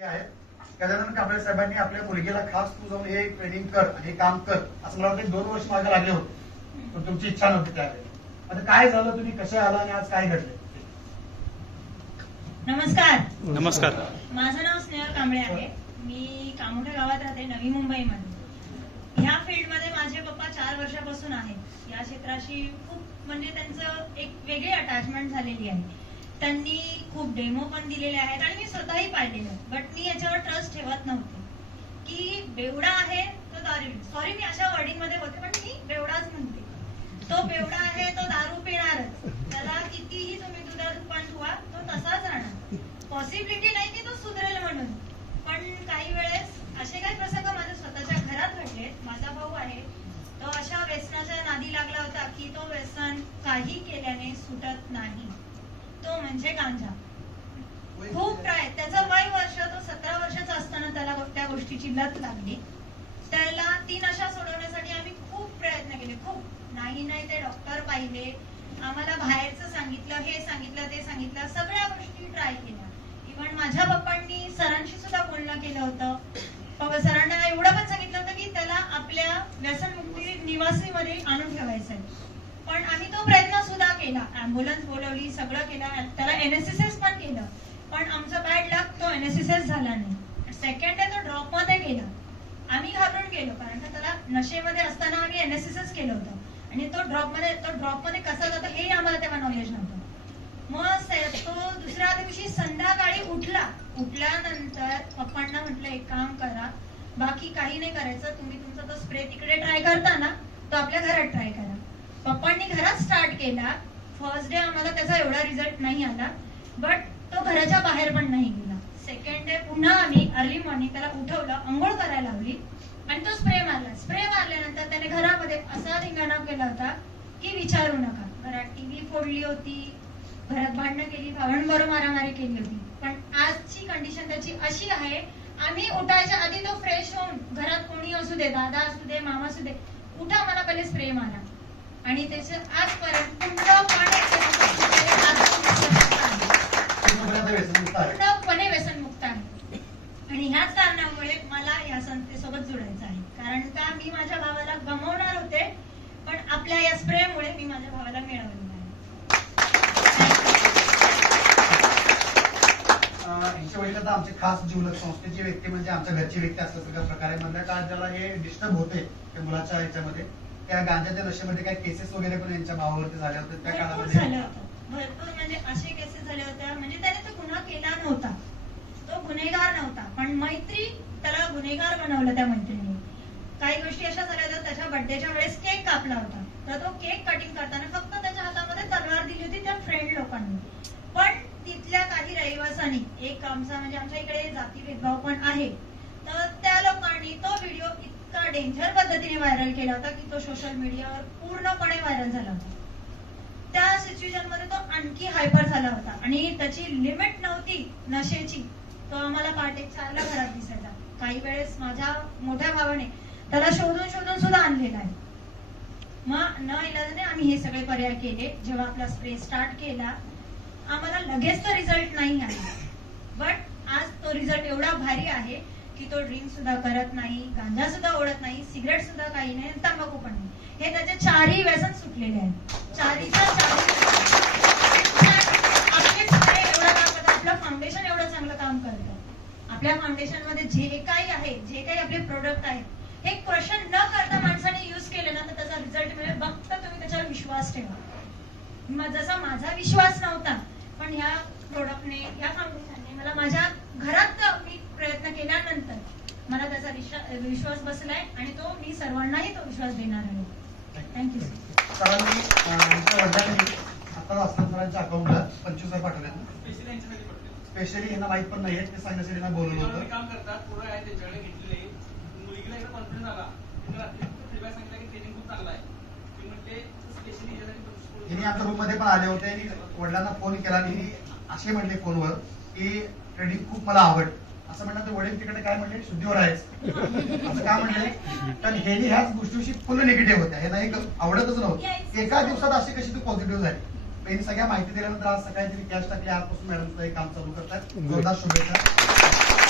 हे गजानन कांबळे साहेबांनी आपल्या मुलगीला खास तू जाऊन हे ट्रेनिंग कर आणि हे काम कर. असं मला वाटतं दोन वर्ष मागे लागले होते. पण तुमची इच्छा नव्हती त्यावेळेला आता काय झालं? तुम्ही कसे आला आणि आज काय घडले? नमस्कार. नमस्कार. माझं नाव स्नेहल कांबळे आहे. मी कामोठ्या गावात राहते नवी मुंबईमध्ये. ह्या फील्डमध्ये माझे पप्पा चार वर्षापासून आहेत. या क्षेत्राशी खूप म्हणजे त्यांचं एक वेगळी अटॅचमेंट झालेली आहे. त्यांनी खूप डेमो पण दिलेले आहेत आणि मी स्वतःही पाहिलेलं बट मी याच्यावर ट्रस्ट ठेवत नव्हते. की बेवडा आहे तो दारू सॉरी मी अशा वर्डिंगमध्ये होते पण मी बेवडाच म्हणते. तो बेवडा आहे तो दारू पिणारच. त्याला कितीही तुम्ही दुधात उपान ठेवा तो तसाच राहणार. पॉसिबिलिटी नाही की तो सुधरेल म्हणून. पण काही वेळेस असे काय प्रसंग माझ्या स्वतःच्या घरात घडले माझा भाऊ आहे तो अशा व्यसनाच्या नादी लागला होता की तो व्यसन काही केल्याने सुटत नाही तो म्हणजे गांजा. खूप ट्राय त्याचं वय वर्ष तो सतरा वर्षाचा असताना त्याला त्या गोष्टीची लत लागली. त्याला ती नशा सोडवण्यासाठी आम्ही खूप प्रयत्न केले खूप. नाही नाही ते डॉक्टर पाहिले. आम्हाला बाहेरचं सांगितलं हे सांगितलं ते सांगितलं सगळ्या गोष्टी ट्राय केल्या. इव्हन माझ्या पप्पांनी सरांशी सुद्धा बोलणं केलं होतं. सरांना एवढं पण सांगितलं होतं की त्याला आपल्या व्यसनमुक्ती निवासीमध्ये आणून ठेवायचं आहे पण आम्ही तो प्रयत्न सुद्धा केला. अँब्युलन्स बोलवली सगळं केलं त्याला एनएसएसएस पण केलं. पण आमचं बॅड लक तो एनएसएसएस झाला नाही. सेकंड डे तो ड्रॉपमध्ये गेला. आम्ही घाबरून गेलो कारण का त्याला नशेमध्ये असताना आम्ही एनएसएसएस केलं होतं. आणि तो ड्रॉपमध्ये तो ड्रॉपमध्ये कसा जातो हे आम्हाला तेव्हा नॉलेज नव्हतं. मग तो दुसऱ्या दिवशी संध्याकाळी उठला. उठल्यानंतर पप्पांना म्हटलं एक काम करा. बाकी काही नाही करायचं. तुम्ही तुमचा तो स्प्रे तिकडे ट्राय करता ना तो आपल्या घरात ट्राय करा. पप्पांनी घरात स्टार्ट केला. फर्स्ट डे आम्हाला त्याचा एवढा रिझल्ट नाही आला बट तो घराच्या बाहेर पण नाही गेला. सेकंड डे पुन्हा आम्ही अर्ली मॉर्निंग त्याला उठवलं आंघोळ करायला लावली आणि तो स्प्रे मारला. स्प्रे मारल्यानंतर त्याने घरामध्ये असा रिंगाणा केला होता की विचारू नका. घरात टीव्ही फोडली होती घरात भांडणं केली भावांबरोबर मारामारी केली होती. पण आजची कंडिशन त्याची अशी आहे आम्ही उठायच्या आधी तो फ्रेश होऊन घरात कोणी असू दे दादा असू दे मामा असू दे उठा मला पहिले स्प्रे मारा. आणि त्याचे आजपर्यंत पूर्णपणे व्यसनमुक्त आहे. आणि ह्याच कारणामुळे मला या संस्थेसोबत जोडायचं आहे. कारण का मी माझ्या भावाला गमावणार होते पण आपल्या या स्प्रेमुळे मी माझ्या भावाला तर आमचे खास जीवलक संस्थेची व्यक्ती म्हणजे आमच्या घरची व्यक्ती असल्यासारख्या प्रकारे मधल्या काळात ज्याला हे डिस्टर्ब होते त्या मुलाच्या ह्याच्यामध्ये. त्या गांजाच्या नशेमध्ये काही केसेस वगैरे पण यांच्या भावावरती झाल्या होत्या? त्या काळामध्ये. झालं होतं भरपूर म्हणजे असे केसेस झाले होत्या. म्हणजे त्याने तो गुन्हा केला नव्हता. तो गुन्हेगार नव्हता. पण मैत्री त्याला गुन्हेगार बनवलं त्या मैत्रिणी काही गोष्टी अशा झाल्या होत्या त्याच्या बर्थडेच्या वेळेस केक कापला होता. तर तो केक कटिंग करताना फक्त त्याच्या हातामध्ये तलवार दिली होती त्या फ्रेंड लोकांनी. पण तिथल्या काही रहिवासांनी एक आमचा म्हणजे आमच्या इकडे जाती भेदभाव पण आहे. तर त्या लोकांनी तो व्हिडिओ डेंजर पद्धतीने व्हायरल केला होता की तो सोशल मीडियावर पूर्णपणे व्हायरल झाला होता. त्या सिच्युएशनमध्ये तो आणखी हायपर झाला होता आणि त्याची लिमिट नव्हती नशेची. तो आम्हाला पहाटे चारला घरात दिसायचा. काही वेळेस माझ्या मोठ्या भावाने त्याला शोधून शोधून सुद्धा आणलेला आहे. मग न इलाजाने आम्ही हे सगळे पर्याय केले. जेव्हा आपला स्प्रे स्टार्ट केला आम्हाला लगेच तो रिझल्ट नाही आला. बट आज तो रिझल्ट एवढा भारी आहे की तो ड्रिंक सुद्धा करत नाही गांजा सुद्धा ओढत नाही सिगरेट सुद्धा काही नाही आणि तंबाखू पण नाही. हे त्याचे चारही व्यसन सुटलेले आहेत. चारीच्या चारी आपलं फाउंडेशन एवढं चांगलं काम करतं. आपल्या फाउंडेशनमध्ये जे काही आहे जे काही आपले प्रोडक्ट आहेत हे क्वेश्चन न करता माणसाने युज केले ना तर त्याचा रिझल्ट मिळेल. फक्त तुम्ही त्याच्यावर विश्वास ठेवा. जसा माझा विश्वास नव्हता पण ह्या प्रोडक्टने ह्या फाउंडेशनने मला माझ्या घरात मी प्रयत्न केल्यानंतर मला त्याचा विश्वा- विश्वास बसलाय आणि तो मी सर्वांनाही तो विश्वास देणार आहे. थँक्यू सरांनी अं, आमच्या वडिलांनी आता अकाउंटला पंचवीस हजार पाठवले. स्पेशली यांना माहीत पण नाहीये ते सांगण्यासाठी बोलवलं होतं. काम करतात पुढे आहे त्यांच्याकडे घेतलेले. मुलगीला एकदा कॉन्फिडन्स आला सांगितला की ट्रेनिंग खूप चांगला आहे. ती स्पेशली आमच्या पण आले होते. आणि वडिलांना फोन केला आणि असे म्हणले फोनवर की ट्रेडिंग खूप मला आवड असं म्हणलं तर वडील तिकडे काय म्हणले? शुद्धीवर आहेस असं का म्हणले? तर हे ह्याच गोष्टीशी फुल निगेटिव्ह होत्या. हे एक आवडतच नव्हतं. एका दिवसात अशी कशी तू पॉझिटिव्ह झाली? त्यांनी सगळ्या माहिती दिल्यानंतर आज सकाळी तरी कॅश टाकली. आजपासून मॅडम हे काम चालू करतात जोरदार शुभेच्छा.